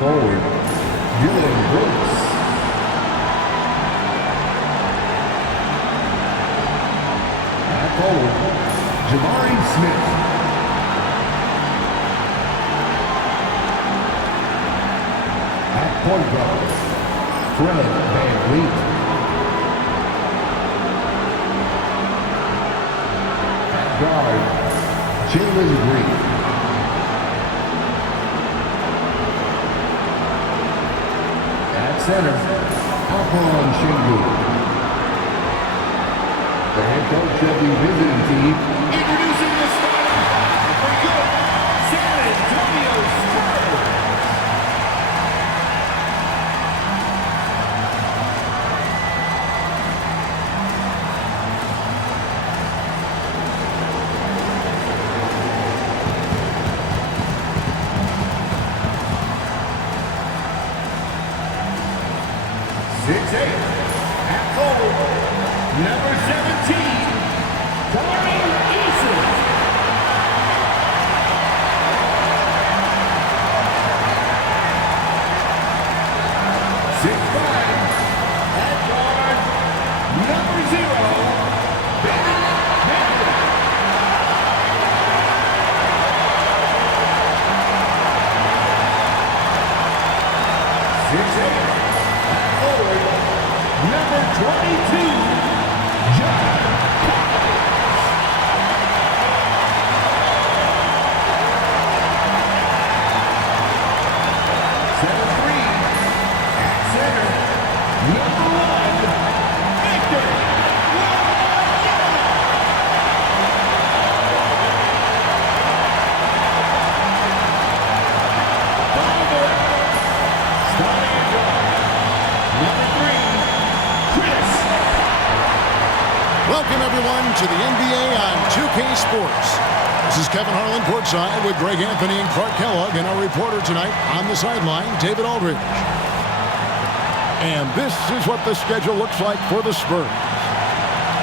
forward, Dylan Brooks. At forward, Jabari Smith. At point guard, Fred VanVleet. At guard, Jalen Green. At center, Alperen Sengun. The head coach of the visiting team, introducing the starter for your San Antonio Spurs. At forward, number 17, Tari Eason. 6'5", at guard, number 0, Ben Hamlin. 6'8", at forward, number 22, John Collins. 7'3", at center, number 1, Victor Wembanyama. 5'11", starting at guard, number 3, Chris. Welcome, everyone, to the NBA on 2K Sports. This is Kevin Harlan courtside with Greg Anthony and Clark Kellogg, and our reporter tonight on the sideline, David Aldridge. And this is what the schedule looks like for the Spurs.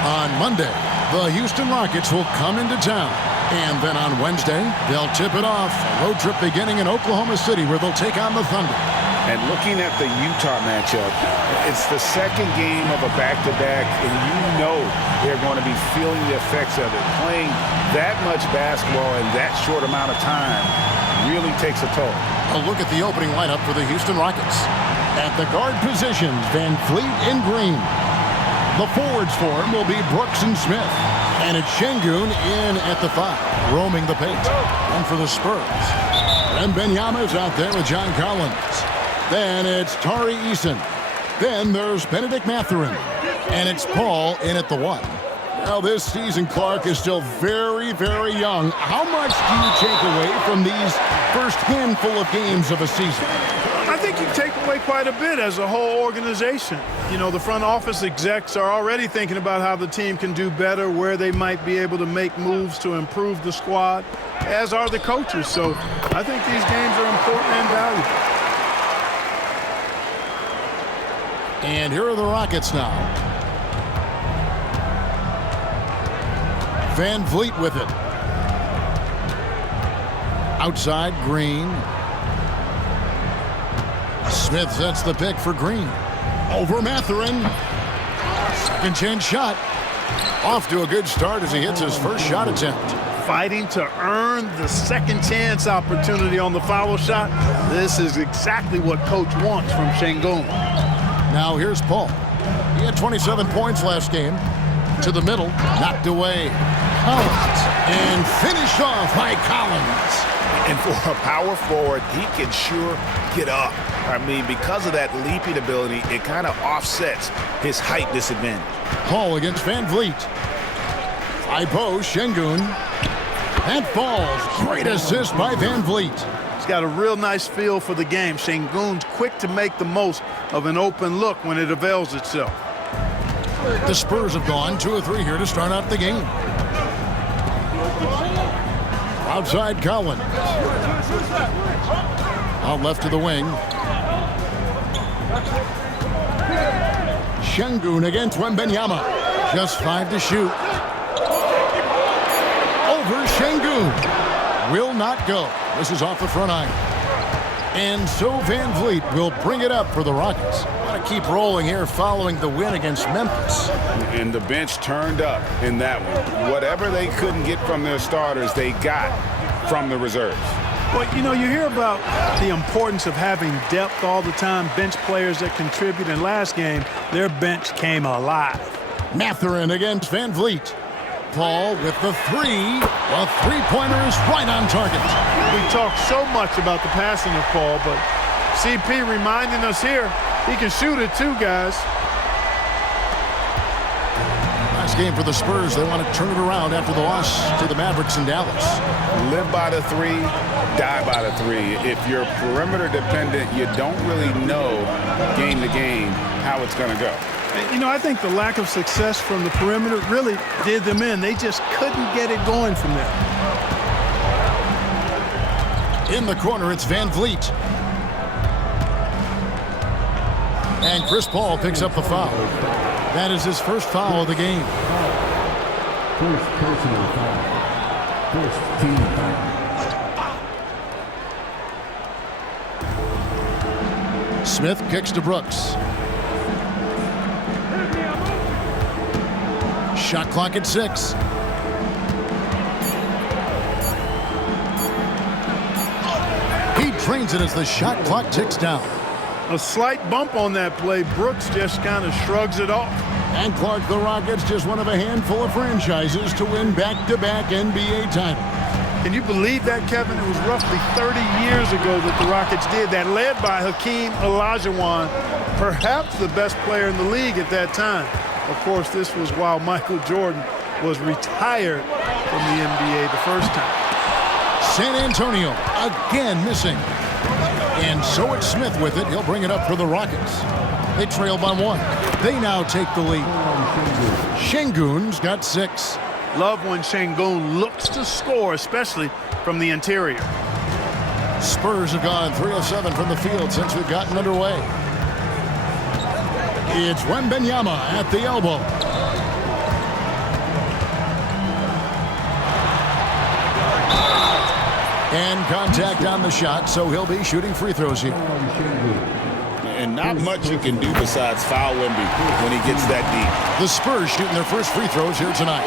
On Monday, the Houston Rockets will come into town. And then on Wednesday, they'll tip it off. A road trip beginning in Oklahoma City where they'll take on the Thunder. And looking at the Utah matchup, it's the second game of a back-to-back, and you know they're going to be feeling the effects of it. Playing that much basketball in that short amount of time really takes a toll. A look at the opening lineup for the Houston Rockets. At the guard positions, VanVleet and Green. The forwards for him will be Brooks and Smith. And it's Sengun in at the 5, roaming the paint. And for the Spurs, Wembanyama is out there with John Collins. Then it's Tari Eason. Then there's Benedict Mathurin. And it's Paul in at the 1. Now, this season, Clark, is still very, very young. How much do you take away from these first handful of games of a season? I think you take away quite a bit as a whole organization. You know, the front office execs are already thinking about how the team can do better, where they might be able to make moves to improve the squad, as are the coaches. So I think these games are important and valuable. And here are the Rockets now. VanVleet with it. Outside, Green. Smith sets the pick for Green. Over Mathurin. Second chance shot. Off to a good start as he hits his first shot attempt. Fighting to earn the second chance opportunity on the foul shot. This is exactly what coach wants from Sengun. Now here's Paul. He had 27 points last game. To the middle, knocked away. Collins, and finished off by Collins. And for a power forward, he can sure get up. I mean, because of that leaping ability, it kind of offsets his height disadvantage. Paul against VanVleet. Ipo, Sengun. That falls. Great assist by VanVleet. He's got a real nice feel for the game. Sengun's quick to make the most of an open look when it avails itself. The Spurs have gone 2 of 3 here to start out the game. Outside Collins. Out left to the wing. Sengun against Wembanyama. Just 5 to shoot. Over Sengun. Will not go. This is off the front iron. And so Van Vliet will bring it up for the Rockets. Want to keep rolling here following the win against Memphis. And the bench turned up in that one. Whatever they couldn't get from their starters, they got from the reserves. Well, you know, you hear about the importance of having depth all the time, bench players that contribute. In last game, their bench came alive. Mathurin against Van Vliet. Paul with the three. A three-pointer is right on target. We talk so much about the passing of Paul, but CP reminding us here, he can shoot it too, guys. Last game for the Spurs. They want to turn it around after the loss to the Mavericks in Dallas. Live by the three, die by the three. If you're perimeter dependent, you don't really know game to game how it's going to go. You know, I think the lack of success from the perimeter really did them in. They just couldn't get it going from there. In the corner, it's Van Vliet. And Chris Paul picks up the foul. That is his first foul of the game. First personal foul. First team foul. Smith kicks to Brooks. Shot clock at 6. He drains it as the shot clock ticks down. A slight bump on that play. Brooks just kind of shrugs it off. And Clark, the Rockets, just one of a handful of franchises to win back-to-back NBA titles. Can you believe that, Kevin? It was roughly 30 years ago that the Rockets did that, led by Hakeem Olajuwon, perhaps the best player in the league at that time. Of course, this was while Michael Jordan was retired from the NBA the first time. San Antonio again missing. And so it's Smith with it. He'll bring it up for the Rockets. They trail by 1. They now take the lead. Şengün's got 6. Love when Şengün looks to score, especially from the interior. Spurs have gone 3 of 7 from the field since we've gotten underway. It's Wembanyama at the elbow. And contact on the shot, so he'll be shooting free throws here. And not much you can do besides foul Wemby when he gets that deep. The Spurs shooting their first free throws here tonight.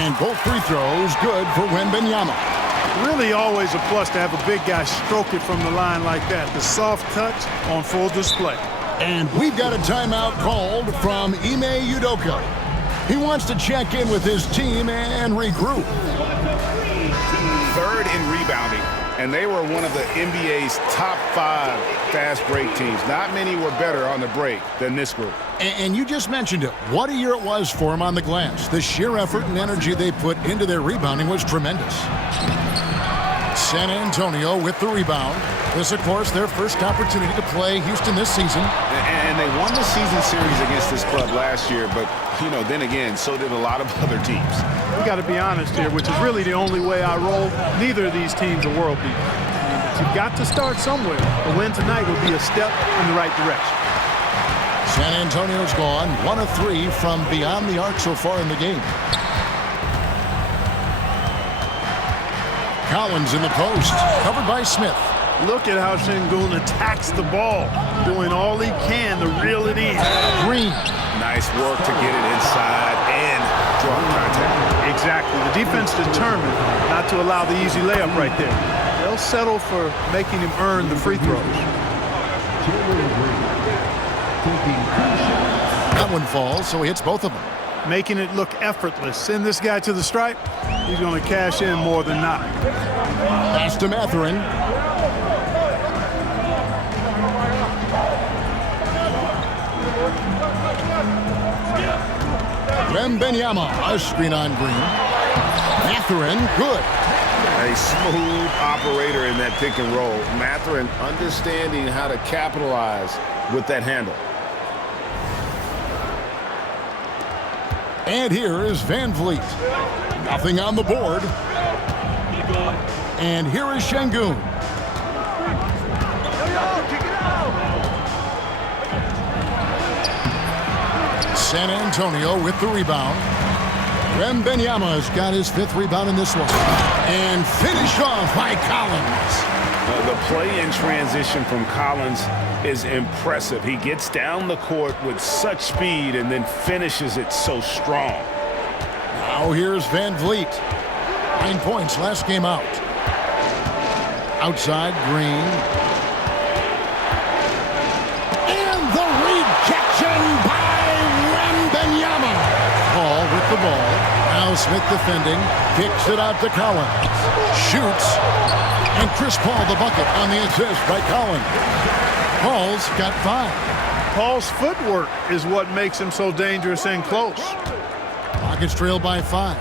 And both free throws good for Wembanyama. Really always a plus to have a big guy stroke it from the line like that. The soft touch on full display. And we've got a timeout called from Ime Udoka. He wants to check in with his team and regroup. Third in rebounding, and they were one of the NBA's top 5 fast break teams. Not many were better on the break than this group. And you just mentioned it. What a year it was for him on the glass. The sheer effort and energy they put into their rebounding was tremendous. San Antonio with the rebound. This, of course, their first opportunity to play Houston this season. And they won the season series against this club last year, but, you know, then again, so did a lot of other teams. We got to be honest here, which is really the only way I roll. Neither of these teams are world beaters. But you've got to start somewhere. A win tonight would be a step in the right direction. San Antonio's gone 1 of 3 from beyond the arc so far in the game. Collins in the post, covered by Smith. Look at how Şengün attacks the ball, doing all he can to reel it in. Green. Nice work to get it inside and draw contact. Exactly. The defense determined not to allow the easy layup right there. They'll settle for making him earn the free throws. That one falls, so he hits both of them. Making it look effortless. Send this guy to the stripe. He's going to cash in more than not. Pass to Mathurin. Wembanyama, a screen on Green. Mathurin, good. A smooth operator in that pick and roll. Mathurin understanding how to capitalize with that handle. And here is Van Vliet. Nothing on the board. And here is Şengün. San Antonio with the rebound. Wembanyama's got his 5th rebound in this one. And finished off by Collins. The play in transition from Collins is impressive. He gets down the court with such speed and then finishes it so strong. Now here's Van Vliet. 9 points last game out. Outside, Green. And the rejection by Wembanyama. Paul with the ball. Now Smith defending. Kicks it out to Collins. Shoots. And Chris Paul the bucket on the assist by Collins. Paul's got 5. Paul's footwork is what makes him so dangerous and close. Rockets trail by 5.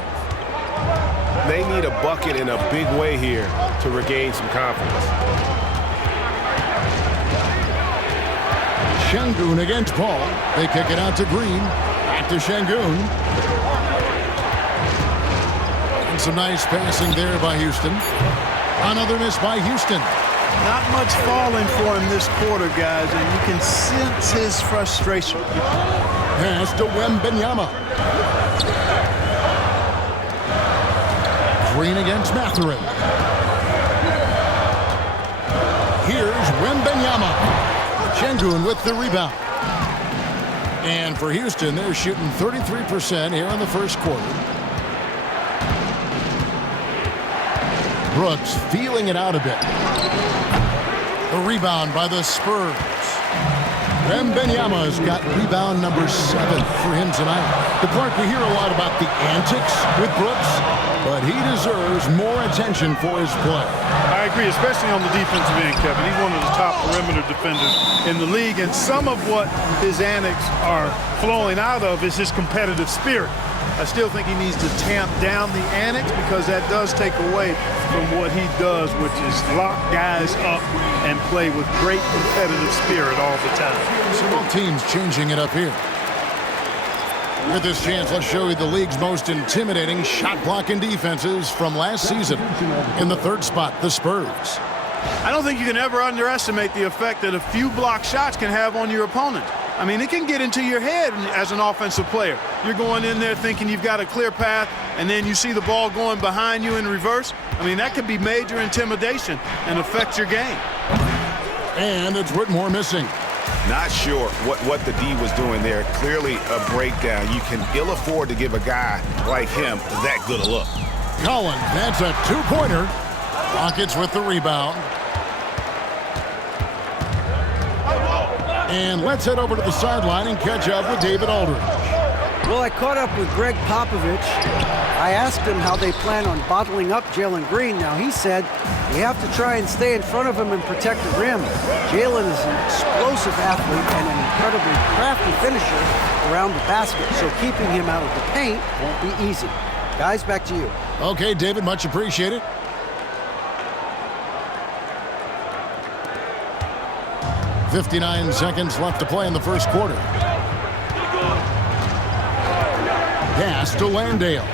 They need a bucket in a big way here to regain some confidence. Şengün against Paul. They kick it out to Green. Back to Şengün. And some nice passing there by Houston. Another miss by Houston. Not much falling for him this quarter, guys, and you can sense his frustration. Pass to Wembanyama. Green against Mathurin. Here's Wembanyama. Şengün with the rebound. And for Houston, they're shooting 33% here in the first quarter. Brooks feeling it out a bit. The rebound by the Spurs. Wembanyama's got rebound number 7 for him tonight. Clark, we hear a lot about the antics with Brooks, but he deserves more attention for his play. I agree, especially on the defensive end, Kevin. He's one of the top perimeter defenders in the league, and some of what his antics are flowing out of is his competitive spirit. I still think he needs to tamp down the antics because that does take away from what he does, which is lock guys up and play with great competitive spirit all the time. So both teams changing it up here. With this chance, let's show you the league's most intimidating shot blocking defenses from last season. In the third spot, the Spurs. I don't think you can ever underestimate the effect that a few block shots can have on your opponent. I mean, it can get into your head as an offensive player. You're going in there thinking you've got a clear path, and then you see the ball going behind you in reverse. I mean, that could be major intimidation and affect your game. And it's Whitmore missing. Not sure what the D was doing there. Clearly a breakdown. You can ill afford to give a guy like him that good a look. Collins, that's a 2-pointer. Rockets with the rebound. And let's head over to the sideline and catch up with David Aldridge. Well, I caught up with Greg Popovich. I asked him how they plan on bottling up Jalen Green. Now, he said we have to try and stay in front of him and protect the rim. Jalen is an explosive athlete and an incredibly crafty finisher around the basket, so keeping him out of the paint won't be easy. Guys, back to you. Okay, David, much appreciated. .59 seconds left to play in the first quarter. Pass to Landale.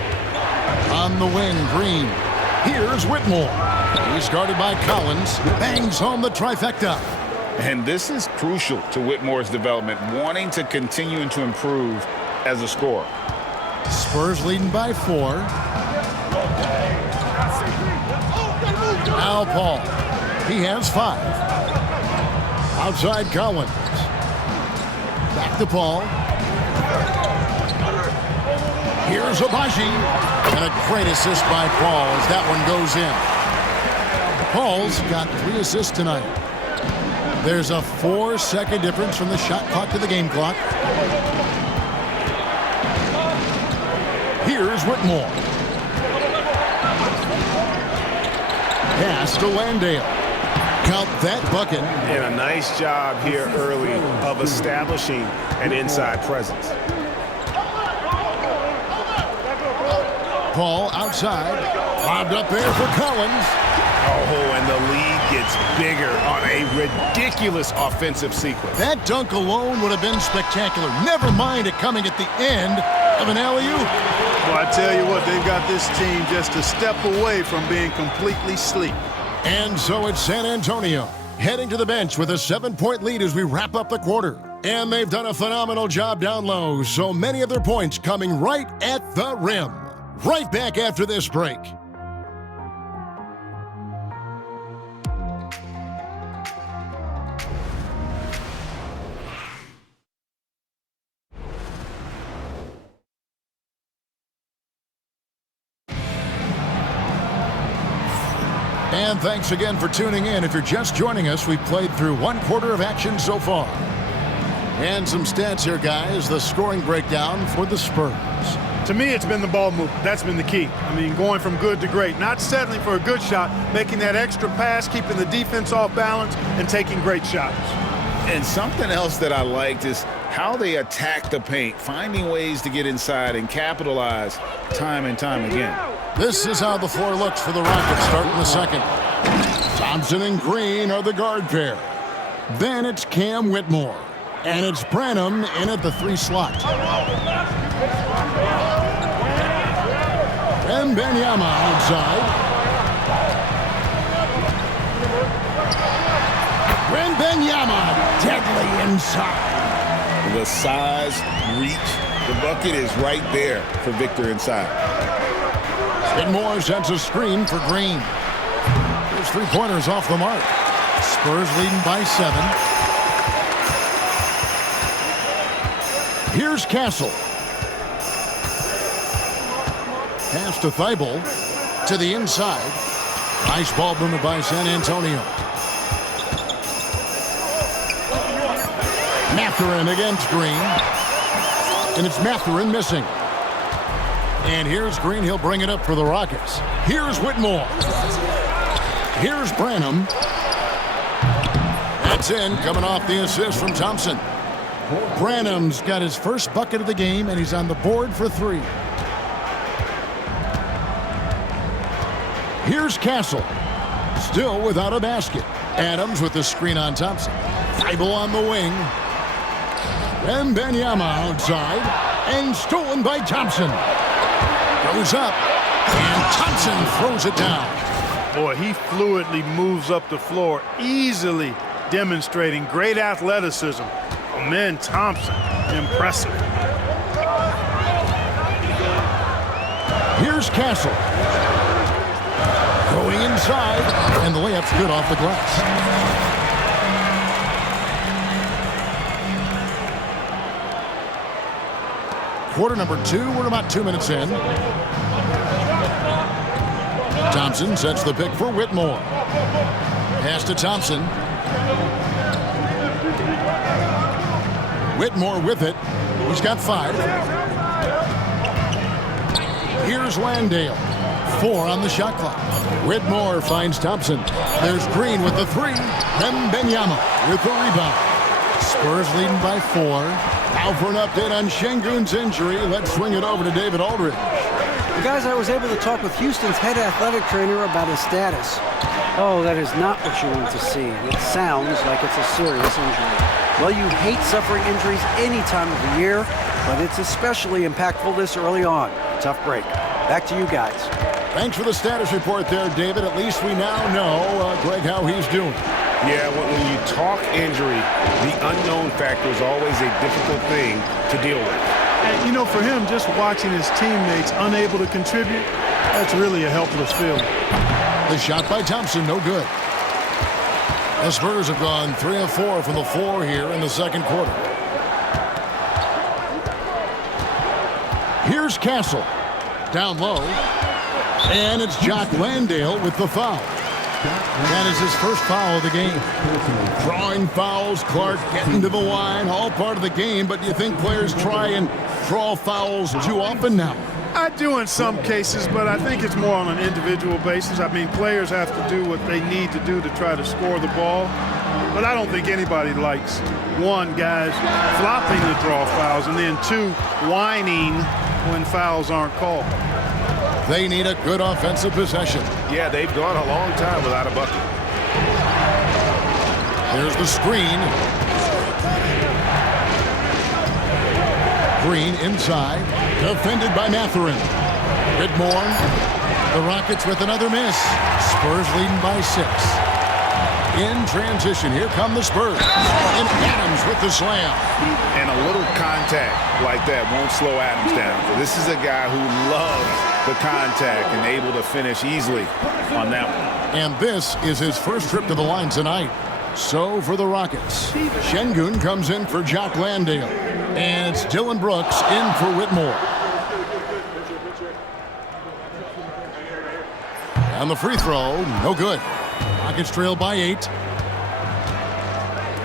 On the wing, Green. Here's Whitmore. He's guarded by Collins. Bangs home the trifecta. And this is crucial to Whitmore's development, wanting to continue to improve as a scorer. Spurs leading by 4. Now Paul. He has 5. Outside Collins. Back to Paul. Here's Abaji. And a great assist by Paul as that one goes in. Paul's got 3 assists tonight. There's a 4-second difference from the shot clock to the game clock. Here's Whitmore. Pass to Landale. Count that bucket. And a nice job here early of establishing an inside presence. Paul outside. Lobbed up there for Collins. Oh, and the lead gets bigger on a ridiculous offensive sequence. That dunk alone would have been spectacular. Never mind it coming at the end of an alley-oop. Well, I tell you what, they've got this team just a step away from being completely asleep. And so it's San Antonio heading to the bench with a 7-point lead as we wrap up the quarter. And they've done a phenomenal job down low, so many of their points coming right at the rim. Right back after this break. And thanks again for tuning in. If you're just joining us, we've played through 1/4 of action so far. And some stats here, guys. The scoring breakdown for the Spurs. To me, it's been the ball movement. That's been the key. I mean, going from good to great. Not settling for a good shot, making that extra pass, keeping the defense off balance, and taking great shots. And something else that I liked is how they attack the paint, finding ways to get inside and capitalize time and time again. This is how the floor looks for the Rockets starting the second. Thompson and Green are the guard pair. Then it's Cam Whitmore. And it's Branham in at the 3 slot. And Benyama outside. And Benyama deadly inside. The size, reach, the bucket is right there for Victor inside. Whitmore sets a screen for Green. His 3-pointers off the mark. Spurs leading by 7. Here's Castle. Pass to Thibault. To the inside. Nice ball movement by San Antonio. Mathurin against Green. And it's Mathurin missing. And here's Green. He'll bring it up for the Rockets. Here's Whitmore. Here's Branham. That's in, coming off the assist from Thompson. Branham's got his first bucket of the game, and he's on the board for 3. Here's Castle. Still without a basket. Adams with the screen on Thompson. Thibault on the wing. And Benyama outside. And stolen by Thompson. Goes up. And Thompson throws it down. Boy, he fluidly moves up the floor, easily demonstrating great athleticism. Oh, man, Thompson, impressive. Here's Castle. Going inside, and the layup's good off the glass. Quarter number 2, we're about 2 minutes in. Thompson sets the pick for Whitmore. Pass to Thompson. Whitmore with it. He's got 5. Here's Landale. 4 on the shot clock. Whitmore finds Thompson. There's Green with the 3. Then Benyama with the rebound. Spurs leading by 4. Now for an update on Şengün's injury. Let's swing it over to David Aldridge. Guys, I was able to talk with Houston's head athletic trainer about his status. Oh, that is not what you want to see. It sounds like it's a serious injury. Well, you hate suffering injuries any time of the year, but it's especially impactful this early on. Tough break. Back to you guys. Thanks for the status report there, David. At least we now know, Greg, how he's doing. Yeah, when you talk injury, the unknown factor is always a difficult thing to deal with. And, you know, for him, just watching his teammates unable to contribute, that's really a helpless feeling. The shot by Thompson, no good. The Spurs have gone 3 of 4 from the floor here in the second quarter. Here's Castle. Down low. And it's Jock Landale with the foul. That is his first foul of the game. Drawing fouls, Clark getting to the line, all part of the game, but do you think players try and draw fouls too often now? I do in some cases, but I think it's more on an individual basis. I mean, players have to do what they need to do to try to score the ball. But I don't think anybody likes, 1, guys flopping the draw fouls, and then 2, whining when fouls aren't called. They need a good offensive possession. Yeah, they've gone a long time without a bucket. There's the screen. Green inside. Defended by Mathurin. Whitmore. The Rockets with another miss. Spurs leading by 6. In transition, here come the Spurs. And Adams with the slam. And a little contact like that won't slow Adams down. This is a guy who loves the contact and able to finish easily on that one. And this is his first trip to the line tonight. So for the Rockets, Şengün comes in for Jock Landale. And it's Dylan Brooks in for Whitmore. And the free throw, no good. Rockets trail by 8.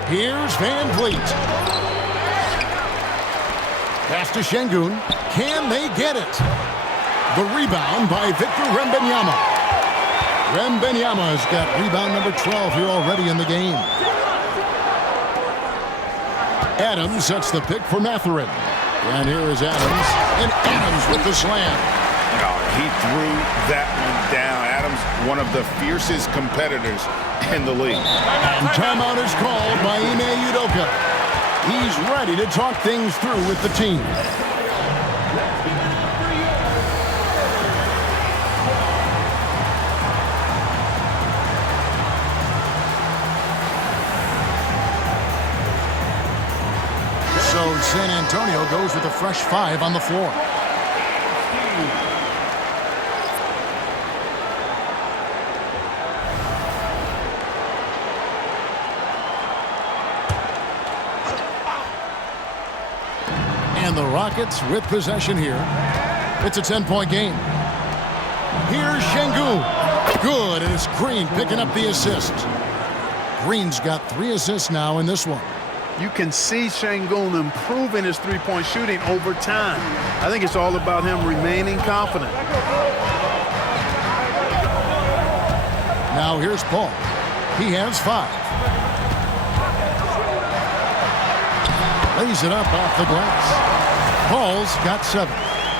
Here's Van Vliet. Pass to Şengün. Can they get it? The rebound by Victor Wembanyama. Wembanyama's got rebound number 12 here already in the game. Adams sets the pick for Mathurin. And here is Adams. And Adams with the slam. Oh, he threw that one down. Adams, one of the fiercest competitors in the league. And timeout is called by Ime Udoka. He's ready to talk things through with the team. So San Antonio goes with a fresh 5 on the floor. And the Rockets with possession here. It's a 10-point game. Here's Şengün. Good, and it's Green picking up the assist. Green's got 3 assists now in this one. You can see Şengün improving his three-point shooting over time. I think it's all about him remaining confident. Now here's Paul. He has 5. Lays it up off the glass. Paul's got 7.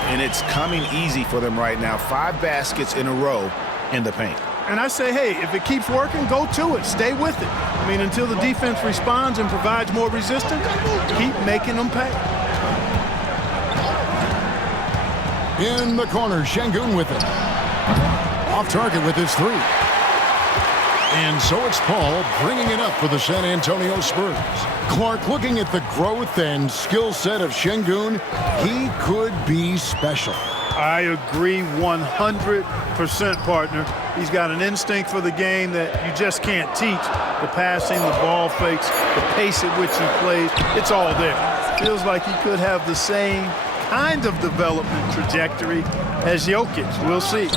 And it's coming easy for them right now. 5 baskets in a row in the paint. And I say, hey, if it keeps working, go to it. Stay with it. I mean, until the defense responds and provides more resistance, keep making them pay. In the corner, Şengün with it. Off target with his 3. And so it's Paul bringing it up for the San Antonio Spurs. Clark, looking at the growth and skill set of Şengün, he could be special. I agree 100%, partner. He's got an instinct for the game that you just can't teach. The passing, the ball fakes, the pace at which he plays, it's all there. Feels like he could have the same kind of development trajectory as Jokic. We'll see.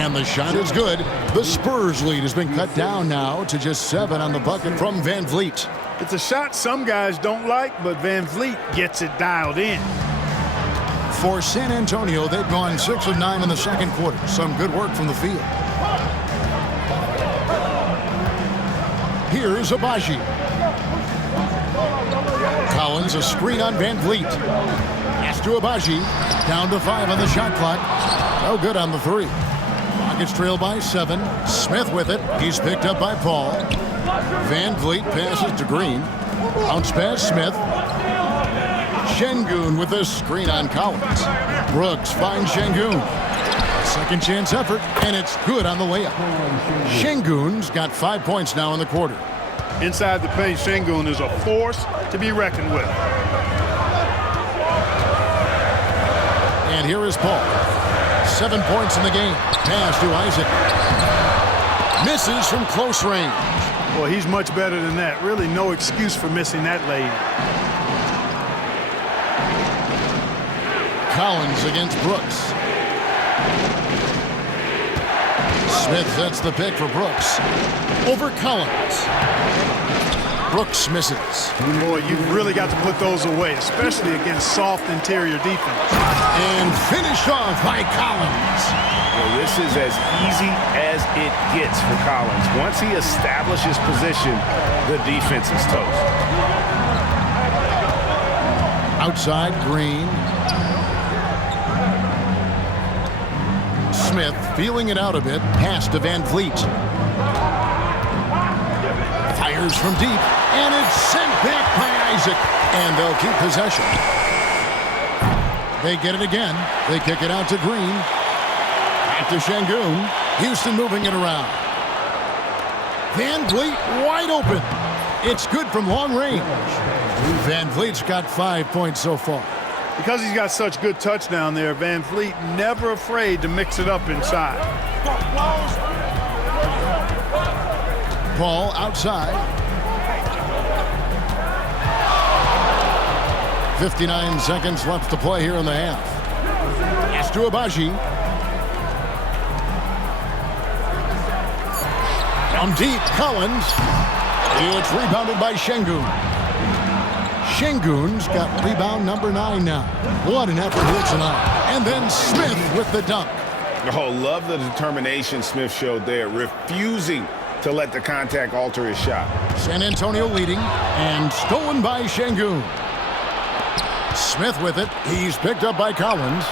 And the shot is good. The Spurs lead has been cut down now to just 7 on the bucket from Van Vliet. It's a shot some guys don't like, but Van Vliet gets it dialed in. For San Antonio, they've gone 6 of 9 in the second quarter. Some good work from the field. Here's Abaji. Collins, a screen on Van Vliet. Pass to Abaji. Down to 5 on the shot clock. No good on the 3. Rockets trail by 7. Smith with it. He's picked up by Paul. Van Vliet passes to Green. Bounce pass Smith. Şengün with a screen on Collins. Brooks finds Şengün. Second chance effort, and it's good on the layup. Şengün's got 5 points now in the quarter. Inside the paint, Şengün is a force to be reckoned with. And here is Paul. 7 points in the game. Pass to Isaac. Misses from close range. Well, he's much better than that. Really no excuse for missing that lane. Collins against Brooks. Smith sets the pick for Brooks. Over Collins. Brooks misses. Boy, you've really got to put those away, especially against soft interior defense. And finished off by Collins. Well, this is as easy as it gets for Collins. Once he establishes position, the defense is toast. Outside, Green. Smith feeling it out a bit. Pass to Van Vliet. Fires from deep. And it's sent back by Isaac. And they'll keep possession. They get it again. They kick it out to Green. Back to Şengün. Houston moving it around. Van Vliet wide open. It's good from long range. Van Vliet's got 5 points so far. Because he's got such good touch down there, Van Vliet never afraid to mix it up inside. Paul outside. 59 seconds left to play here in the half. Pass to Abaji. From deep, Collins. It's rebounded by Şengün. Şengün's got rebound number 9 now. What an effort here tonight. And then Smith with the dunk. Oh, love the determination Smith showed there, refusing to let the contact alter his shot. San Antonio leading, and stolen by Şengün. Smith with it. He's picked up by Collins.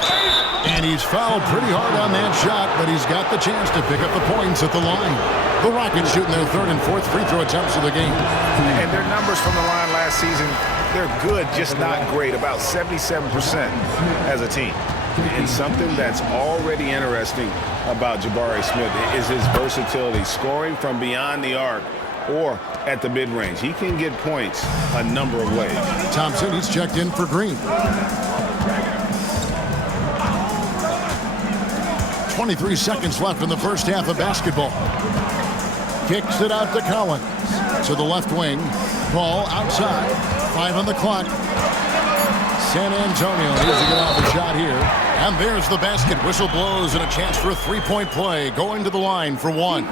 And he's fouled pretty hard on that shot, but he's got the chance to pick up the points at the line. The Rockets shooting their 3rd and 4th free throw attempts of the game. And their numbers from the line last season, they're good, just not great, about 77% as a team. And something that's already interesting about Jabari Smith is his versatility, scoring from beyond the arc or at the mid-range. He can get points a number of ways. Thompson, he's checked in for Green. 23 seconds left in the first half of basketball. Kicks it out to Collins. To the left wing. Ball outside. 5 on the clock. San Antonio needs to get off a shot here. And there's the basket. Whistle blows and a chance for a 3-point play. Going to the line for 1.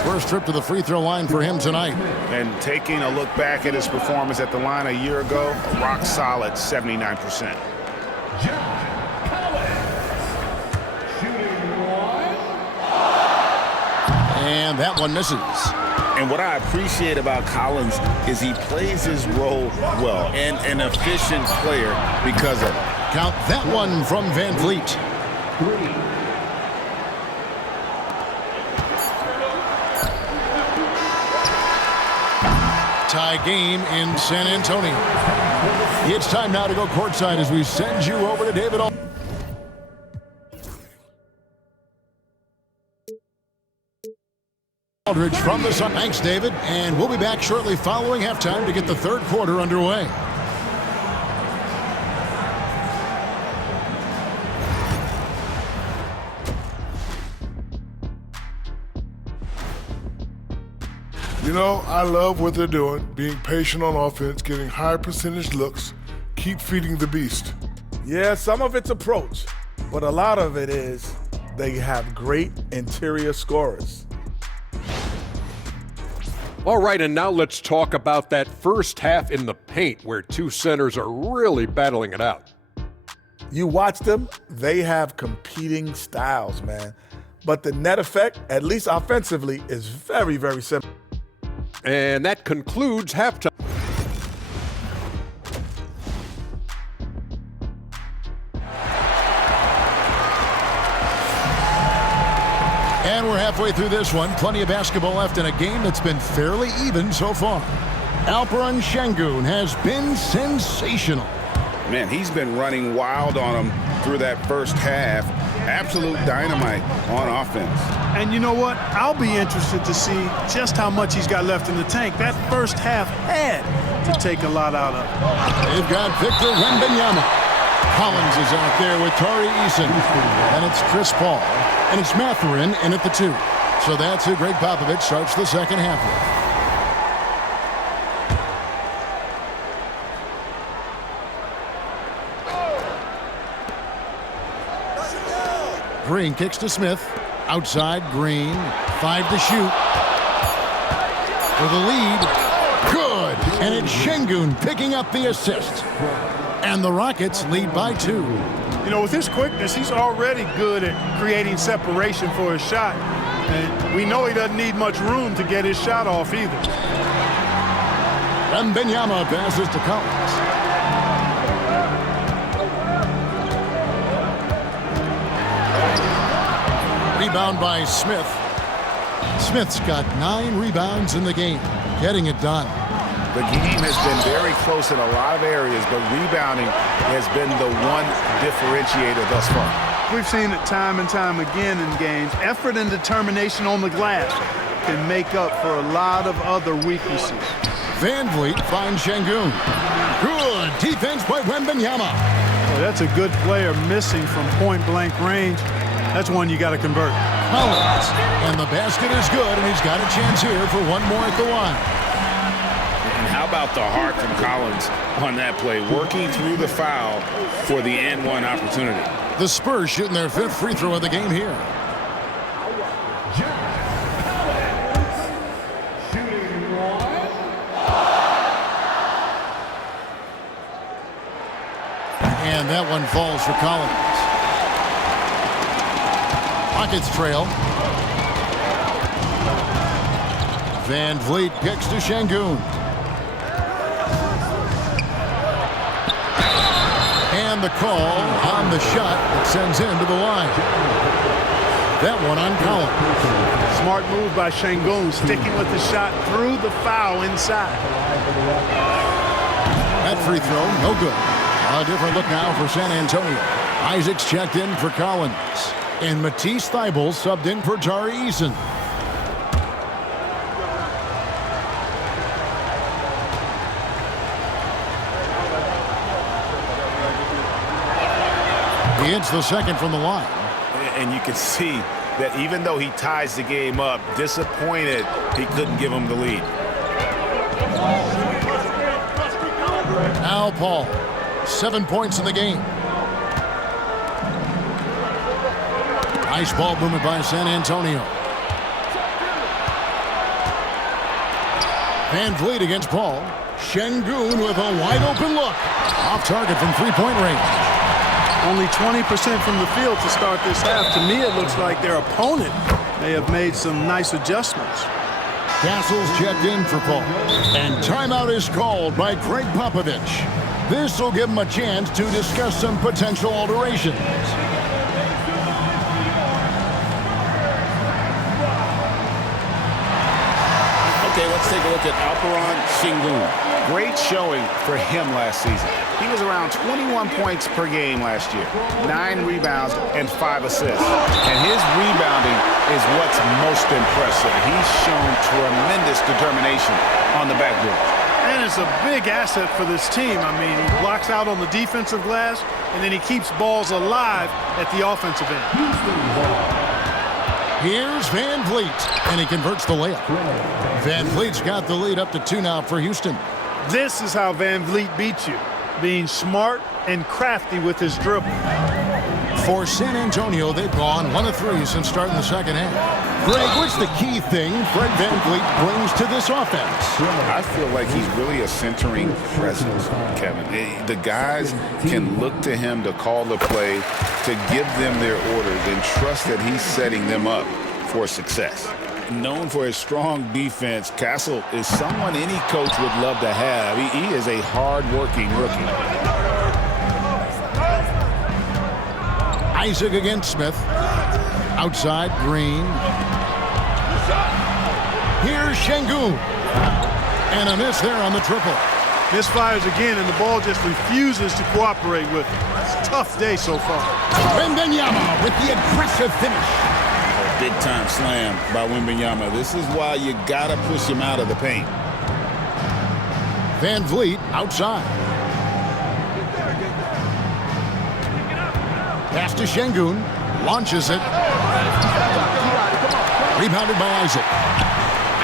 First trip to the free throw line for him tonight. And taking a look back at his performance at the line a year ago, rock solid 79%. And that one misses. And what I appreciate about Collins is he plays his role well and an efficient player because of it. Count that one from Van Vliet. 3. Tie game in San Antonio. It's time now to go courtside as we send you over to David Aldridge from the Sun. Thanks, David. And we'll be back shortly following halftime to get the 3rd quarter underway. You know, I love what they're doing, being patient on offense, getting high percentage looks, keep feeding the beast. Yeah, some of it's approach, but a lot of it is they have great interior scorers. All right, and now let's talk about that first half in the paint where 2 centers are really battling it out. You watch them, they have competing styles, man. But the net effect, at least offensively, is very, very simple. And that concludes halftime. And we're halfway through this one. Plenty of basketball left in a game that's been fairly even so far. Alperen Şengün has been sensational. Man, he's been running wild on him through that first half. Absolute dynamite on offense. And you know what? I'll be interested to see just how much he's got left in the tank. That first half had to take a lot out of it. They've got Victor Wembanyama. Collins is out there with Tari Eason. And it's Chris Paul. And it's Mathurin in at the 2. So that's who Greg Popovich starts the second half with. Green kicks to Smith. Outside, Green. 5 to shoot. For the lead. Good. And it's Şengün picking up the assist. And the Rockets lead by 2. You know, with his quickness, he's already good at creating separation for his shot. And we know he doesn't need much room to get his shot off either. Wembanyama passes to Collins. Rebound by Smith. Smith's got 9 rebounds in the game, getting it done. The game has been very close in a lot of areas, but rebounding has been the one differentiator thus far. We've seen it time and time again in games. Effort and determination on the glass can make up for a lot of other weaknesses. Van Vliet finds Şengün. Good defense by Wembanyama. Boy, that's a good player missing from point-blank range. That's one you got to convert. Collins. And the basket is good, and he's got a chance here for one more at the line. And how about the heart from Collins on that play, working through the foul for the and-one opportunity. The Spurs shooting their 5th free throw of the game here. And that one falls for Collins. Rockets trail. Van Vliet kicks to Şengün. And the call on the shot that sends him to the line. That one on Collins. Smart move by Şengün, sticking with the shot through the foul inside. That free throw, no good. A different look now for San Antonio. Isaacs checked in for Collins. And Matisse Thybulle subbed in for Tari Eason. He hits the second from the line. And you can see that even though he ties the game up, disappointed he couldn't give him the lead. Now Paul, 7 points in the game. Nice ball movement by San Antonio. Van Vliet against Paul. Şengün with a wide open look. Off target from three-point range. Only 20% from the field to start this half. To me, it looks like their opponent may have made some nice adjustments. Castles checked in for Paul. And timeout is called by Greg Popovich. This will give him a chance to discuss some potential alterations. Okay, let's take a look at Alperen Şengün. Great showing for him last season. He was around 21 points per game last year, 9 rebounds and 5 assists. And his rebounding is what's most impressive. He's shown tremendous determination on the backboard. And it's a big asset for this team. I mean, he blocks out on the defensive glass, and then he keeps balls alive at the offensive end. Here's Van Vliet, and he converts the layup. Van Vliet's got the lead up to 2 now for Houston. This is how Van Vliet beats you, being smart and crafty with his dribble. For San Antonio, they've gone 1 of 3 since starting the second half. Greg, what's the key thing Fred Van Vliet brings to this offense? I feel like he's really a centering presence, Kevin. The guys can look to him to call the play, to give them their orders, and trust that he's setting them up for success. Known for his strong defense, Castle is someone any coach would love to have. He is a hard-working rookie. Isaac against Smith. Outside, Green. Here's Şengün. And a miss there on the triple. Misfires again, and the ball just refuses to cooperate with him. It's a tough day so far. Wembanyama with the aggressive finish. Big-time slam by Wembanyama. This is why you got to push him out of the paint. Van Vliet outside. Pass to Şengün. Launches it. Rebounded by Isaac.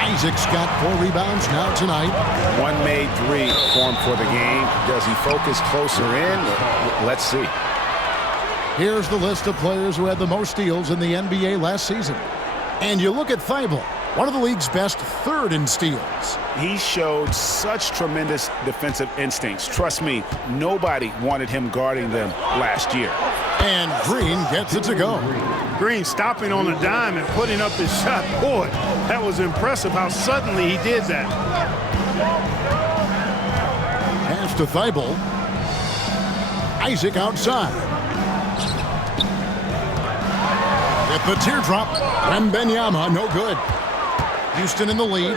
Isaac's got 4 rebounds now tonight. 1 made 3 for him for the game. Does he focus closer in? Let's see. Here's the list of players who had the most steals in the NBA last season. And you look at Thybulle, one of the league's best 3rd in steals. He showed such tremendous defensive instincts. Trust me, nobody wanted him guarding them last year. And Green gets it to go. Green stopping on a dime and putting up his shot. Boy, that was impressive how suddenly he did that. Pass to Thybulle. Isaac outside. With the teardrop, Wembanyama, no good. Houston in the lead.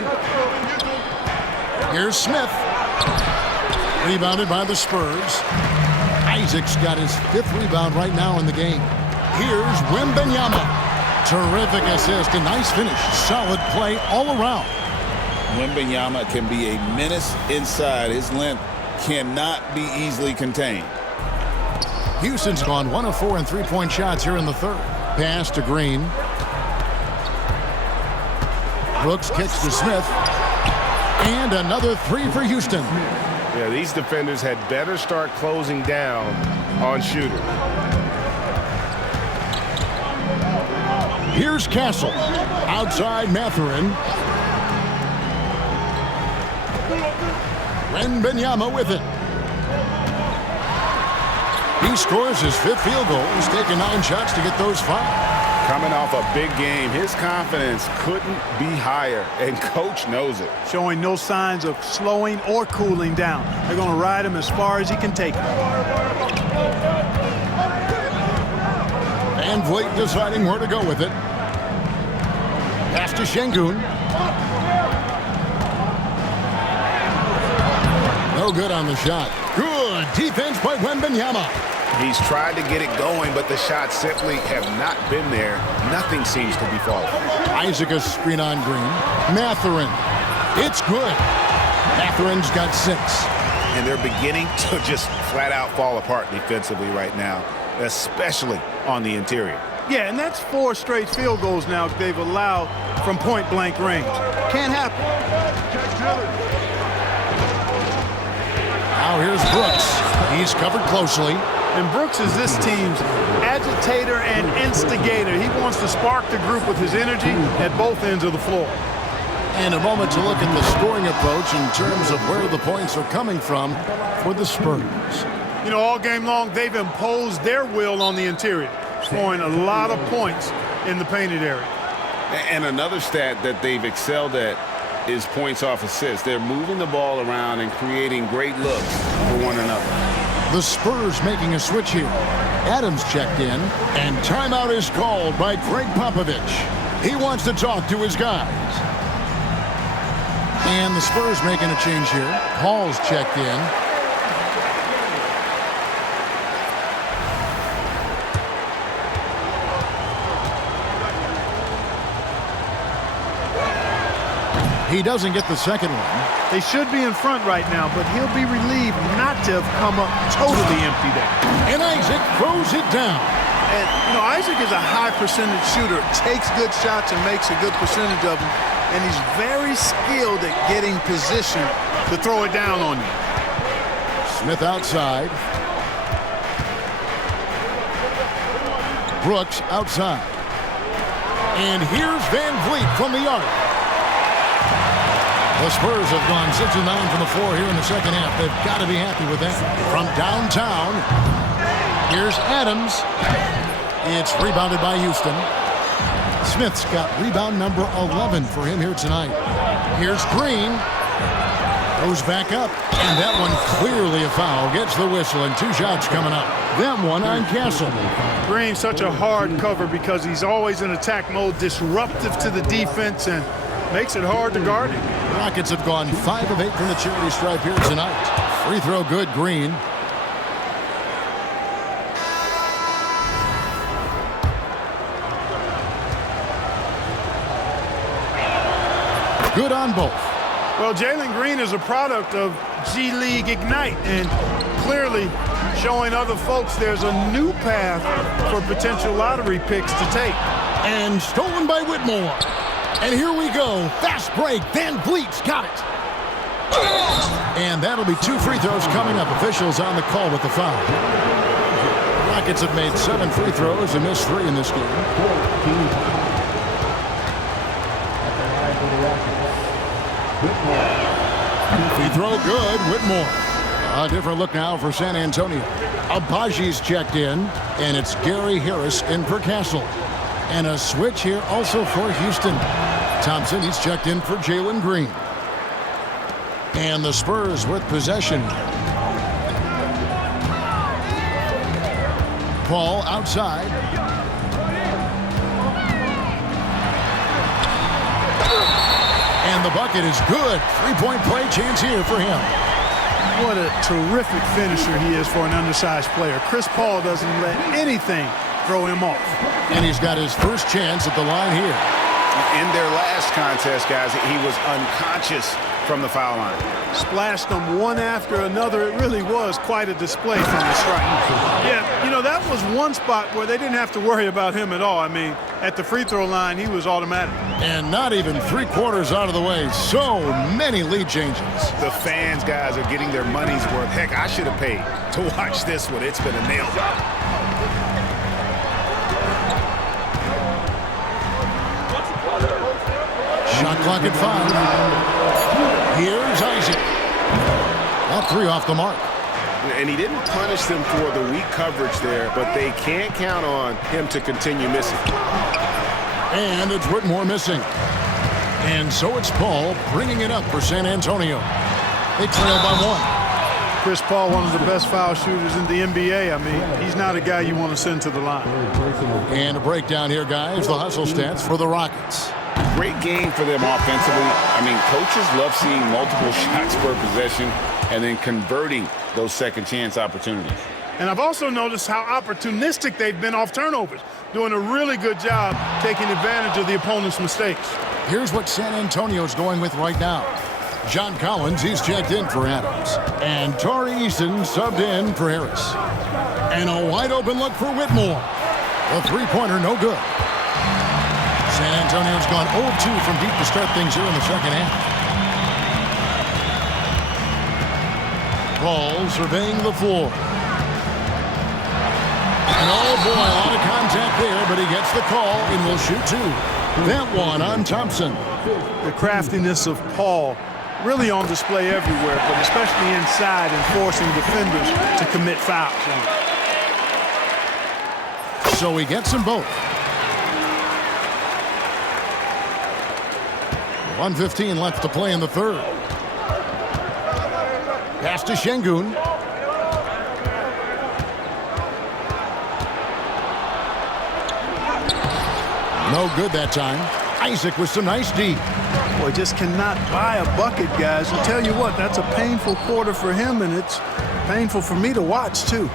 Here's Smith. Rebounded by the Spurs. Isaac's got his 5th rebound right now in the game. Here's Wembanyama. Terrific assist, a nice finish. Solid play all around. Wembanyama can be a menace inside. His length cannot be easily contained. Houston's gone 1 of 4 in 3-point shots here in the 3rd. Pass to Green. Brooks kicks to Smith. And another 3 for Houston. Yeah, these defenders had better start closing down on shooters. Here's Castle. Outside Mathurin. Wembanyama with it. He He scores his 5th field goal. He's taken 9 shots to get those 5. Coming off a big game, his confidence couldn't be higher, and coach knows it. Showing no signs of slowing or cooling down. They're going to ride him as far as he can take him. Van Vliet deciding where to go with it. Pass to Şengün. No good on the shot. Good defense by Wembanyama. He's tried to get it going, but the shots simply have not been there. Nothing seems to be falling. Isaac a screen on Green. Mathurin. It's good. Mathurin's got 6. And they're beginning to just flat out fall apart defensively right now, especially on the interior. Yeah, and that's 4 straight field goals now they've allowed from point-blank range. Can't happen. Now here's Brooks. He's covered closely. And Brooks is this team's agitator and instigator. He wants to spark the group with his energy at both ends of the floor. And a moment to look at the scoring approach in terms of where the points are coming from for the Spurs. You know, all game long, they've imposed their will on the interior, scoring a lot of points in the painted area. And another stat that they've excelled at is points off assists. They're moving the ball around and creating great looks for one another. The Spurs making a switch here. Adams checked in, and timeout is called by Greg Popovich. He wants to talk to his guys. And the Spurs making a change here. Hall's checked in. He doesn't get the second one. They should be in front right now, but he'll be relieved not to have come up totally empty there. And Isaac throws it down. And, you know, Isaac is a high percentage shooter, takes good shots and makes a good percentage of them. And he's very skilled at getting position to throw it down on you. Smith outside. Brooks outside. And here's Van Vliet from the arc. The Spurs have gone 6 of 9 from the floor here in the second half. They've got to be happy with that. From downtown, here's Adams. It's rebounded by Houston. Smith's got rebound number 11 for him here tonight. Here's Green. Goes back up. And that one clearly a foul. Gets the whistle and 2 shots coming up. That one on Castle. Green, such a hard cover because he's always in attack mode, disruptive to the defense, and makes it hard to guard him. Rockets have gone 5 of 8 from the charity stripe here tonight. Free throw good, Green. Good on both. Well, Jalen Green is a product of G League Ignite, and clearly showing other folks there's a new path for potential lottery picks to take. And stolen by Whitmore. And here we go. Fast break. Van Vliet's got it. And that'll be 2 free throws coming up. Officials on the call with the foul. The Rockets have made 7 free throws and missed 3 in this game. Free throw good. Whitmore. A different look now for San Antonio. Abaji's checked in, and it's Gary Harris in for Castle. And a switch here also for Houston. Thompson, he's checked in for Jalen Green. And the Spurs with possession. Paul outside. And the bucket is good. 3-point play chance here for him. What a terrific finisher he is for an undersized player. Chris Paul doesn't let anything throw him off. And he's got his first chance at the line here. In their last contest, guys, he was unconscious from the foul line. Splashed them one after another. It really was quite a display from the strike. Yeah, you know, that was one spot where they didn't have to worry about him at all. I mean, at the free throw line, he was automatic. And not even 3/4 out of the way. So many lead changes. The fans, guys, are getting their money's worth. Heck, I should have paid to watch this one. It's been a nail job. Shot clock at 5. Here's Isaac. All 3 off the mark. And he didn't punish them for the weak coverage there, but they can't count on him to continue missing. And it's Whitmore missing. And so it's Paul bringing it up for San Antonio. They trail by 1. Chris Paul, one of the best foul shooters in the NBA. I mean, he's not a guy you want to send to the line. And a breakdown here, guys. The hustle stats for the Rockets. Great game for them offensively. I mean, coaches love seeing multiple shots per possession and then converting those second chance opportunities. And I've also noticed how opportunistic they've been off turnovers, doing a really good job taking advantage of the opponent's mistakes. Here's what San Antonio's going with right now. John Collins, he's checked in for Adams. And Tari Eason subbed in for Harris. And a wide open look for Whitmore. The three-pointer, no good. San Antonio's gone 0-2 from deep to start things here in the second half. Paul surveying the floor. And oh boy, a lot of contact there, but he gets the call and will shoot 2. That one on Thompson. The craftiness of Paul really on display everywhere, but especially inside and forcing defenders to commit fouls. So he gets them both. 1:15 left to play in the third. Pass to Şengün. No good that time. Isaac with some nice D. Boy, just cannot buy a bucket, guys. I'll tell you what, that's a painful quarter for him, and it's painful for me to watch, too.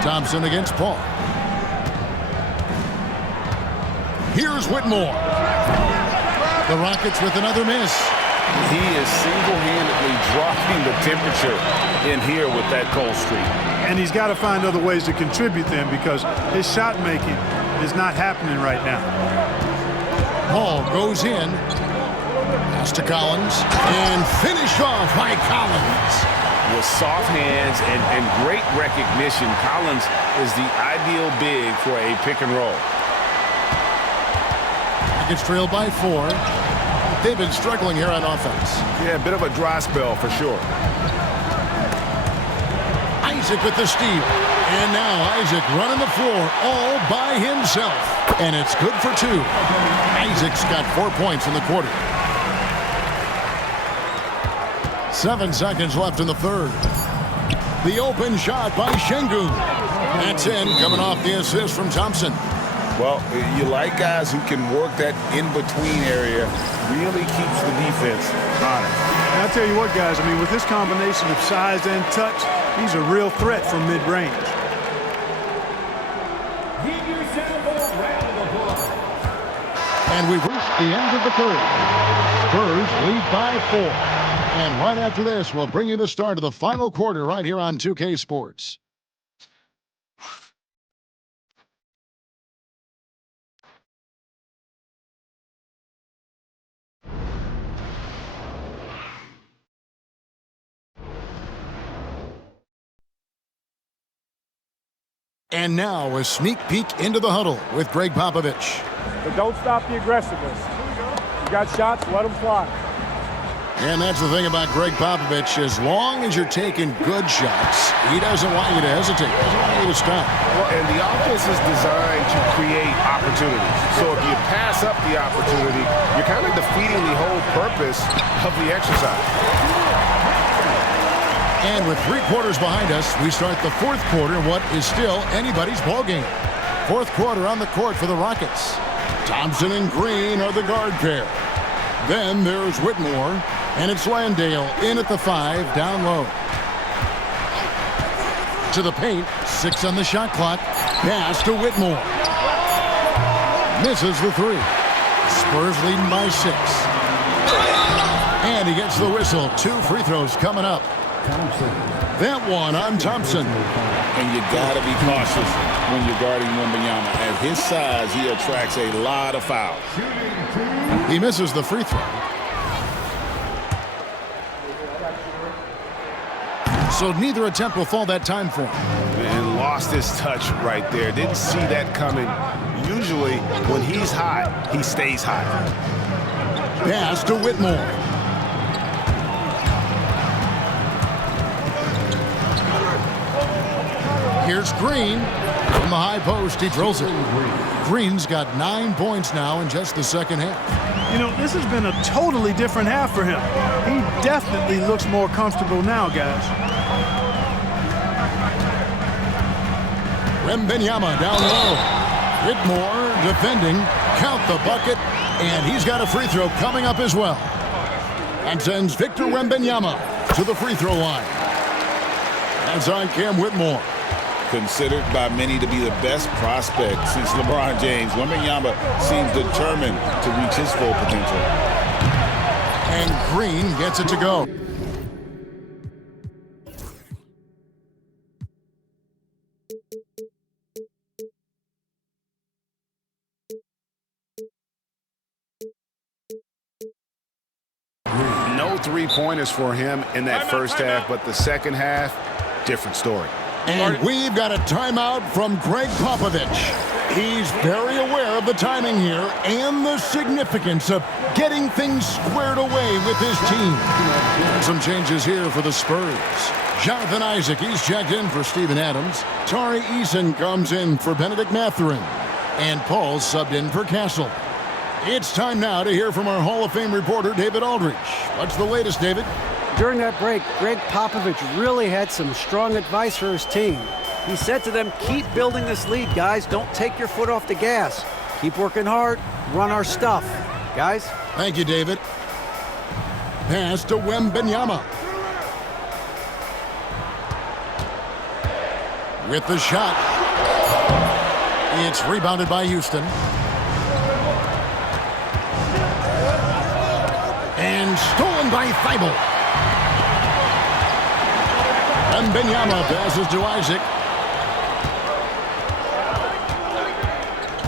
Thompson against Paul. Here's Whitmore. The Rockets with another miss. He is single-handedly dropping the temperature in here with that cold streak. And he's got to find other ways to contribute then, because his shot making is not happening right now. Paul goes in. Pass to Collins. And finished off by Collins. With soft hands and great recognition, Collins is the ideal big for a pick and roll. Rockets trailed by 4. They've been struggling here on offense. Yeah, a bit of a dry spell for sure. Isaac with the steal. And now Isaac running the floor all by himself. And it's good for 2. Isaac's got 4 points in the quarter. 7 seconds left in the third. The open shot by Şengün. That's in, coming off the assist from Thompson. Well, you like guys who can work that in-between area, really keeps the defense honest. And I'll tell you what, guys, I mean, with this combination of size and touch, he's a real threat from mid-range. Give yourself a round of applause. And we've reached the end of the third. Spurs lead by 4. And right after this, we'll bring you the start of the final quarter right here on 2K Sports. And now a sneak peek into the huddle with Greg Popovich. But don't stop the aggressiveness. You got shots, let them fly. And that's the thing about Greg Popovich. As long as you're taking good shots, he doesn't want you to hesitate. He doesn't want you to stop. Well, and the offense is designed to create opportunities. So if you pass up the opportunity, you're kind of defeating the whole purpose of the exercise. And with 3 quarters behind us, we start the fourth quarter in what is still anybody's ballgame. Fourth quarter on the court for the Rockets. Thompson and Green are the guard pair. Then there's Whitmore, and it's Landale in at the 5, down low. To the paint, 6 on the shot clock. Pass to Whitmore. Misses the 3. Spurs leading by 6. And he gets the whistle. 2 free throws coming up. That one on Thompson. And you got to be cautious when you're guarding Wembanyama. At his size, he attracts a lot of fouls. He misses the free throw. So neither attempt will fall that time for him. And lost his touch right there. Didn't see that coming. Usually, when he's hot, he stays hot. Pass to Whitmore. Here's Green. From the high post, he drills it. Green's got 9 points now in just the second half. You know, this has been a totally different half for him. He definitely looks more comfortable now, guys. Wembanyama down low. Whitmore defending. Count the bucket. And he's got a free throw coming up as well. And sends Victor Wembanyama to the free throw line. That's on Cam Whitmore. Considered by many to be the best prospect since LeBron James, Wembanyama seems determined to reach his full potential. And Green gets it to go. No three-pointers for him in that first half, but the second half, different story. And we've got a timeout from Greg Popovich. He's very aware of the timing here and the significance of getting things squared away with his team. Some changes here for the Spurs. Jonathan Isaac, he's checked in for Steven Adams. Tari Eason comes in for Benedict Mathurin. And Paul's subbed in for Castle. It's time now to hear from our Hall of Fame reporter, David Aldridge. What's the latest, David? During that break, Greg Popovich really had some strong advice for his team. He said to them, keep building this lead, guys. Don't take your foot off the gas. Keep working hard. Run our stuff. Guys? Thank you, David. Pass to Wembanyama. With the shot. It's rebounded by Houston. And stolen by Thibault. Wembanyama passes to Isaac.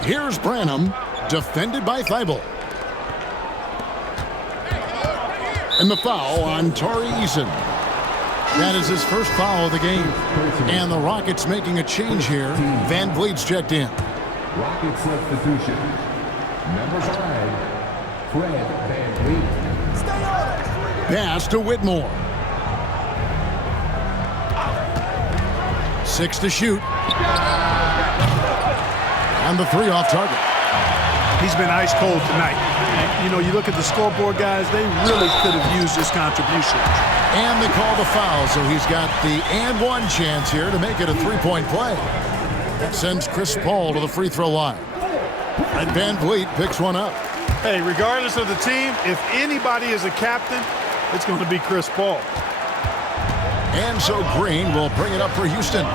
Here's Branham, defended by Thibault. And the foul on Tari Eason. That is his first foul of the game. And the Rockets making a change here. Van Vliet's checked in. Rocket substitution. Number 5, Fred Van Vliet. Pass to Whitmore. 6 to shoot. And the 3 off target. He's been ice cold tonight. And, you know, you look at the scoreboard, guys, they really could have used this contribution. And they call the foul, so he's got the and one chance here to make it a 3-point play. That sends Chris Paul to the free throw line. And Van Vliet picks one up. Hey, regardless of the team, if anybody is a captain, it's going to be Chris Paul. And so Green will bring it up for Houston.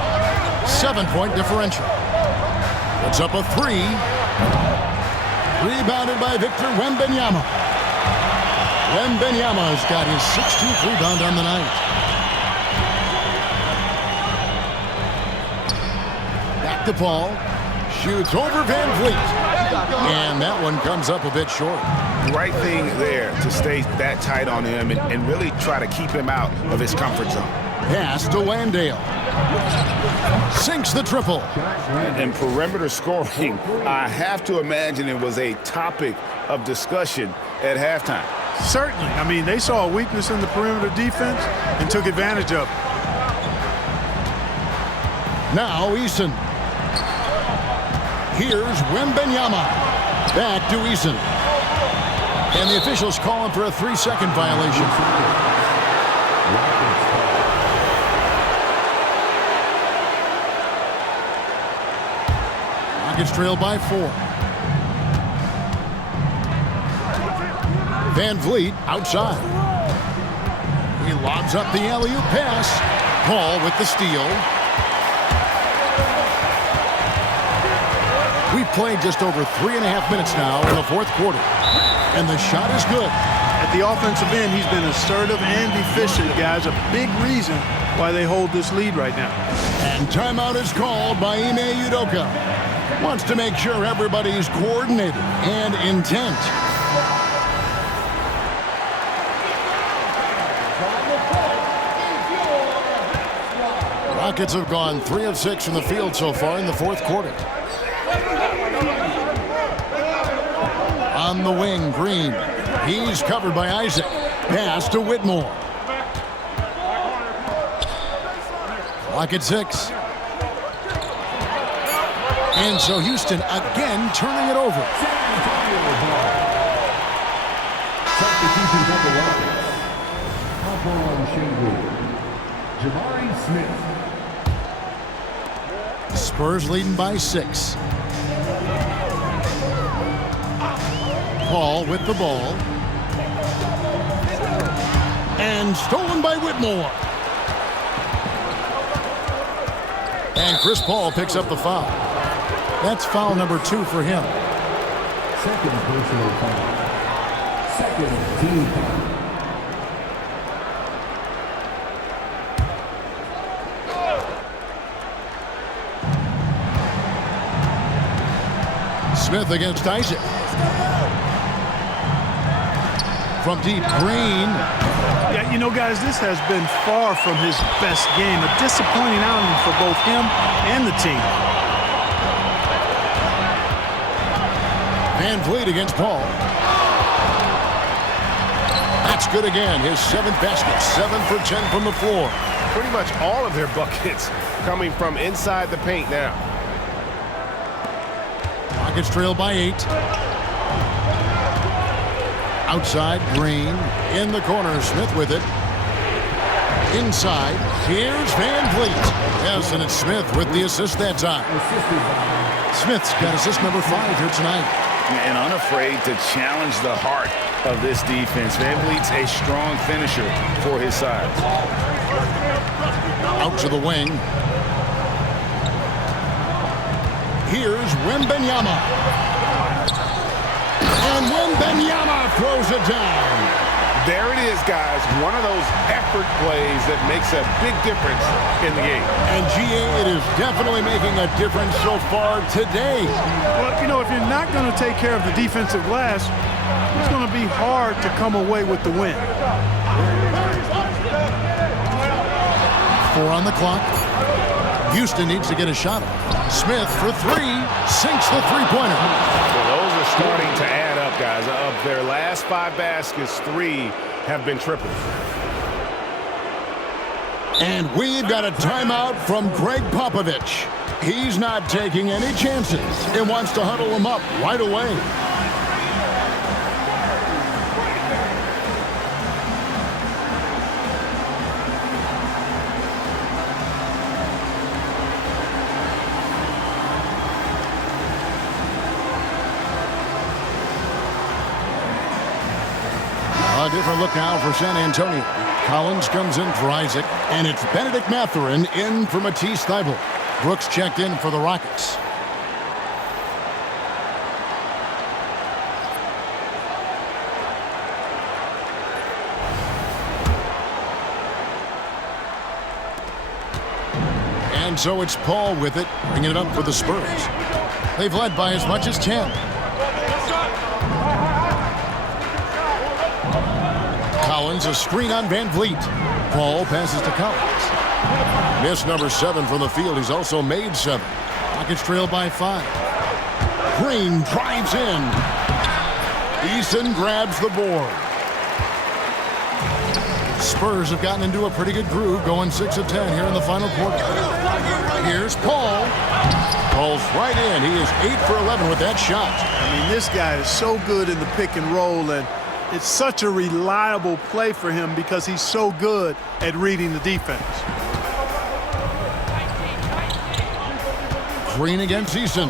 7-point differential. Puts up a 3. Rebounded by Victor Wembanyama. Wembanyama's got his 16th rebound on the night. Back to Paul. Shoots over Van Vliet. And that one comes up a bit short. Right thing there to stay that tight on him and really try to keep him out of his comfort zone. Pass to Landale. Sinks the triple. And perimeter scoring, I have to imagine it was a topic of discussion at halftime. Certainly. I mean, they saw a weakness in the perimeter defense and took advantage of it. Now Eason. Here's Wembanyama. Back to Eason. And the officials call him for a 3-second violation. Rockets trail by 4. Van Vliet outside. He lobs up the alley-oop pass. Paul with the steal. We've played just over 3.5 minutes now in the fourth quarter. And the shot is good. At the offensive end, he's been assertive and efficient, guys. A big reason why they hold this lead right now. And timeout is called by Ime Udoka. Wants to make sure everybody's coordinated and intent. Rockets have gone 3 of 6 from the field so far in the fourth quarter. On the wing, Green. He's covered by Isaac. Pass to Whitmore. Clock at 6. And so Houston again turning it over. Substitutions of the Rockets. Pop on Shingle. Jabari Smith. Spurs leading by 6. Paul with the ball. And stolen by Whitmore. And Chris Paul picks up the foul. That's foul number 2 for him. Second personal foul. Second team foul. Smith against Isaac. From deep, Green. Yeah, you know, guys, this has been far from his best game. A disappointing outing for both him and the team. Van Vliet against Paul. That's good again. His 7th basket. 7 for 10 from the floor. Pretty much all of their buckets coming from inside the paint now. Rockets trail by 8. Outside, Green. In the corner, Smith with it. Inside, here's Van Vliet. Yes, and it's Smith with the assist that time. Smith's got assist number 5 here tonight. And unafraid to challenge the heart of this defense. Van Vliet's a strong finisher for his side. Out to the wing. Here's Wembanyama. And Wembanyama throws it down. There it is, guys. One of those effort plays that makes a big difference in the game. And GA, it is definitely making a difference so far today. Well, you know, if you're not going to take care of the defensive glass, it's going to be hard to come away with the win. 4 on the clock. Houston needs to get a shot off. Smith for 3, sinks the three-pointer. Well, those are starting to add up, guys. Of their last 5 baskets, 3 have been triples. And we've got a timeout from Greg Popovich. He's not taking any chances and wants to huddle them up right away. A different look now for San Antonio. Collins comes in for Isaac, and it's Benedict Mathurin in for Matisse Thybulle. Brooks checked in for the Rockets. And so it's Paul with it, bringing it up for the Spurs. They've led by as much as 10. Collins, a screen on Van Vliet. Paul passes to Collins. Miss number 7 from the field. He's also made 7. Rockets trail by 5. Green drives in. Eason grabs the board. Spurs have gotten into a pretty good groove, going 6 of 10 here in the final quarter. Here's Paul. Paul's right in. He is 8 for 11 with that shot. I mean, this guy is so good in the pick and roll, and it's such a reliable play for him because he's so good at reading the defense. Green against Eason.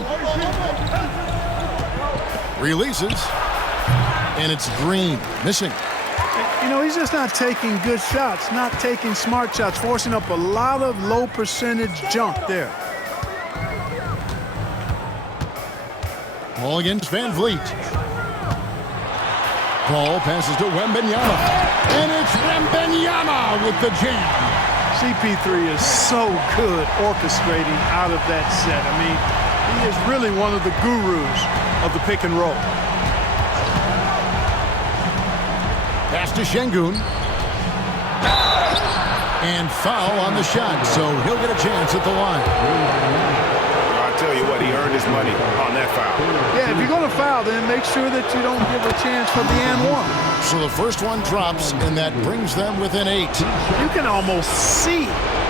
Releases. And it's Green missing. You know, he's just not taking good shots, not taking smart shots, forcing up a lot of low percentage junk there. Ball against Van Vliet. Paul passes to Wembanyama. And it's Wembanyama with the jam. CP3 is so good orchestrating out of that set. I mean, he is really one of the gurus of the pick and roll. Pass to Şengün. And foul on the shot, so he'll get a chance at the line. I'll tell you what, he earned his money on that foul. Yeah, if you're going to foul, then make sure that you don't give a chance for the and one. So the first one drops, and that brings them within 8. You can almost see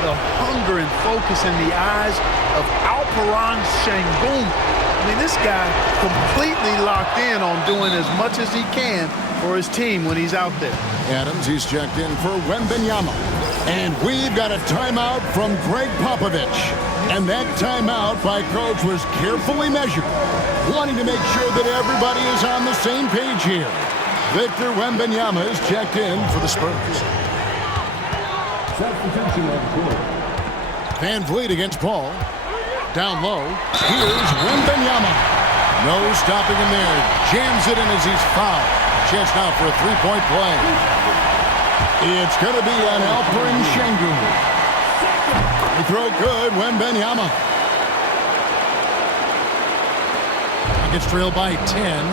the hunger and focus in the eyes of Alperon Şengün. I mean, this guy completely locked in on doing as much as he can for his team when he's out there. Adams, he's checked in for Wembanyama. And we've got a timeout from Greg Popovich. And that timeout by Coach was carefully measured, wanting to make sure that everybody is on the same page here. Victor Wembanyama is checked in for the Spurs. Substitution on the court. Van Vliet against Paul. Down low. Here's Wembanyama. No stopping him there. Jams it in as he's fouled. Chance now for a three-point play. It's going to be on Alperon Şengün. They throw good, Wembanyama. He gets trailed by 10.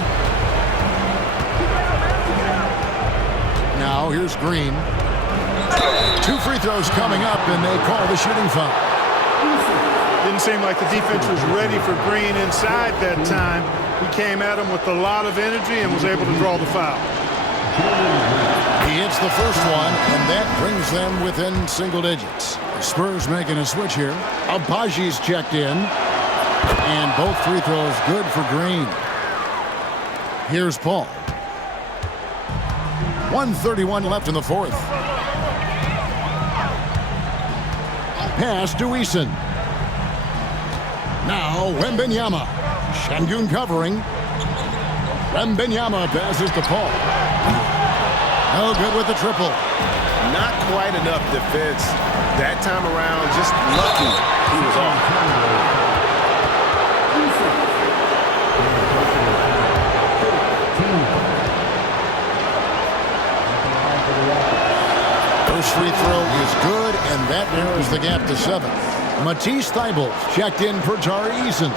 Now here's Green. 2 free throws coming up, and they call the shooting foul. Didn't seem like the defense was ready for Green inside that time. He came at him with a lot of energy and was able to draw the foul. He hits the first one, and that brings them within single digits. The Spurs making a switch here. Abaji's checked in, and both free throws good for Green. Here's Paul. 1:31 left in the fourth. Pass to Eason. Now Wembanyama. Şengün covering. Wembanyama passes to Paul. No good with the triple. Not quite enough defense that time around. Just lucky he was off. First free throw is good, and that narrows the gap to 7. Matisse Thybulle checked in for Tari Eason.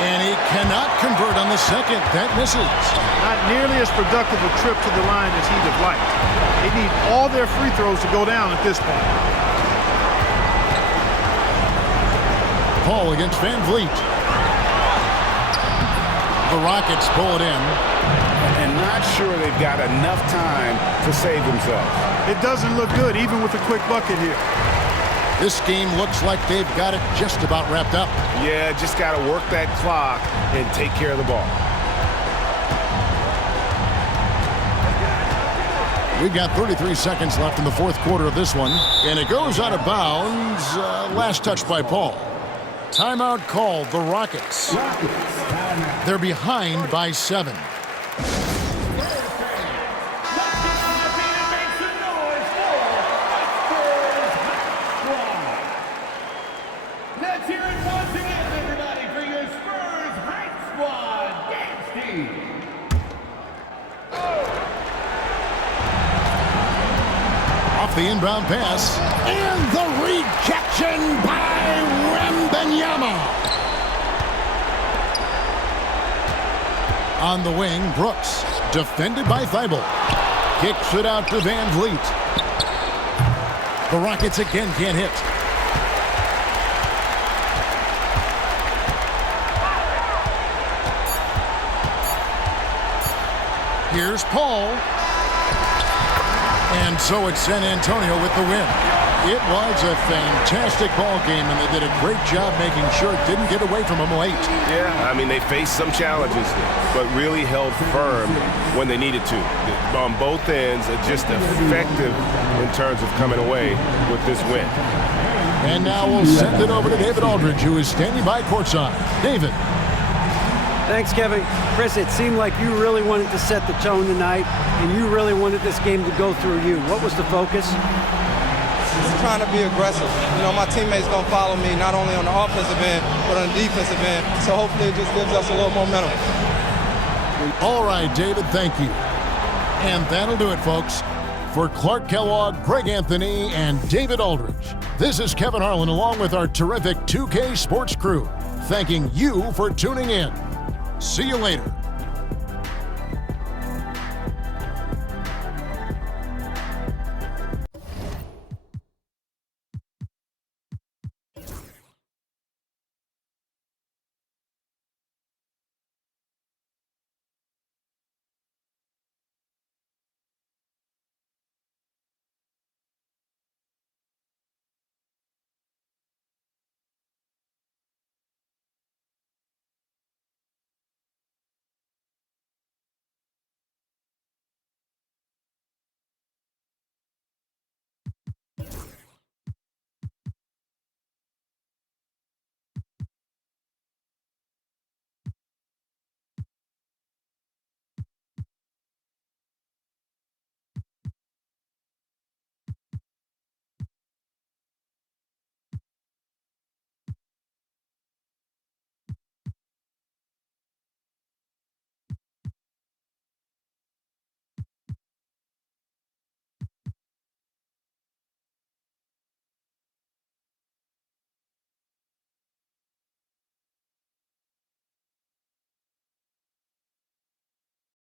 And he cannot convert on the second. That misses. Not nearly as productive a trip to the line as he'd have liked. They need all their free throws to go down at this point. Paul against Van Vliet. The Rockets pull it in. And not sure they've got enough time to save themselves. It doesn't look good, even with a quick bucket here. This game looks like they've got it just about wrapped up. Yeah, just got to work that clock and take care of the ball. We've got 33 seconds left in the fourth quarter of this one. And it goes out of bounds. Last touch by Paul. Timeout called, the Rockets. They're behind by 7. Let's hear it once again, everybody, for your Spurs Hype Squad dance team. Off the inbound pass. And the rejection by Wembanyama. On the wing, Brooks. Defended by Thybulle. Kicks it out to Van Vliet. The Rockets again can't hit. Here's Paul. And so it's San Antonio with the win. It was a fantastic ball game, and they did a great job making sure it didn't get away from them late. Yeah, I mean, they faced some challenges, but really held firm when they needed to. On both ends, just effective in terms of coming away with this win. And now we'll send it over to David Aldridge, who is standing by courtside. David. Thanks, Kevin. Chris, it seemed like you really wanted to set the tone tonight, and you really wanted this game to go through you. What was the focus? Just trying to be aggressive. You know, my teammates going to follow me, not only on the offensive end, but on the defensive end. So hopefully it just gives us a little momentum. All right, David, thank you. And that'll do it, folks. For Clark Kellogg, Greg Anthony, and David Aldridge, this is Kevin Harlan along with our terrific 2K Sports crew, thanking you for tuning in. See you later.